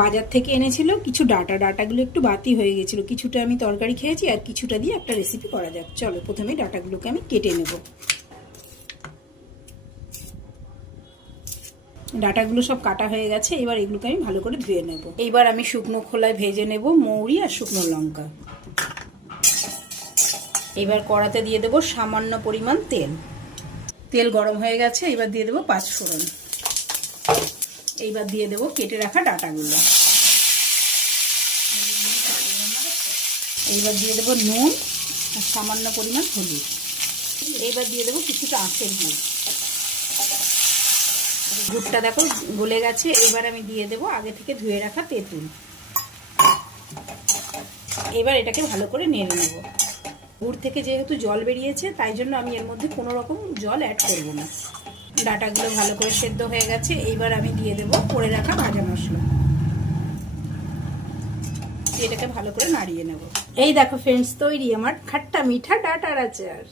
বাজার থেকে এনেছিল কিছু ডাটাগুলো একটু বাতি হয়ে গেছিল, কিছুটা আমি তরকারি খেয়েছি আর কিছুটা দিয়ে একটা রেসিপি করা যাক। চলো প্রথমে ডাটাগুলোকে আমি কেটে নেব। ডাটাগুলো সব কাটা হয়ে গেছে, এবার এগুলোকে আমি ভালো করে ধুয়ে নেব। এইবার আমি শুকনো খোলায় ভেজে নেব মৌরি আর শুকনো লঙ্কা। এবার কড়াতে দিয়ে দেবো সামান্য পরিমাণ তেল। তেল গরম হয়ে গেছে, এবার দিয়ে দেবো পাঁচফোড়ন। এইবার দিয়ে দেবো কেটে রাখা ডাটাগুলো। এইবার দিয়ে দেবো নুন আর সামান্য পরিমাণ হলুদ। এইবার দিয়ে দেবো কিছুটা আখের গুড়। গুড়টা দেখো গলে গেছে। এবার আমি দিয়ে দেবো আগে থেকে ধুয়ে রাখা তেঁতুল। এবার এটাকে ভালো করে নেড়ে নেব। গুড় থেকে যেহেতু জল বেরিয়েছে তাই জন্য আমি এর মধ্যে কোনো রকম জল অ্যাড করব না। ডাটাগুলো ভালো করে সেদ্ধ হয়ে গেছে, এইবার আমি দিয়ে দেবো করে রাখা ভাজা মশলা। এটাকে ভালো করে নাড়িয়ে নেব। এই দেখো ফ্রেন্ডস, তৈরি আমার খাট্টা মিঠা ডাটার আচার।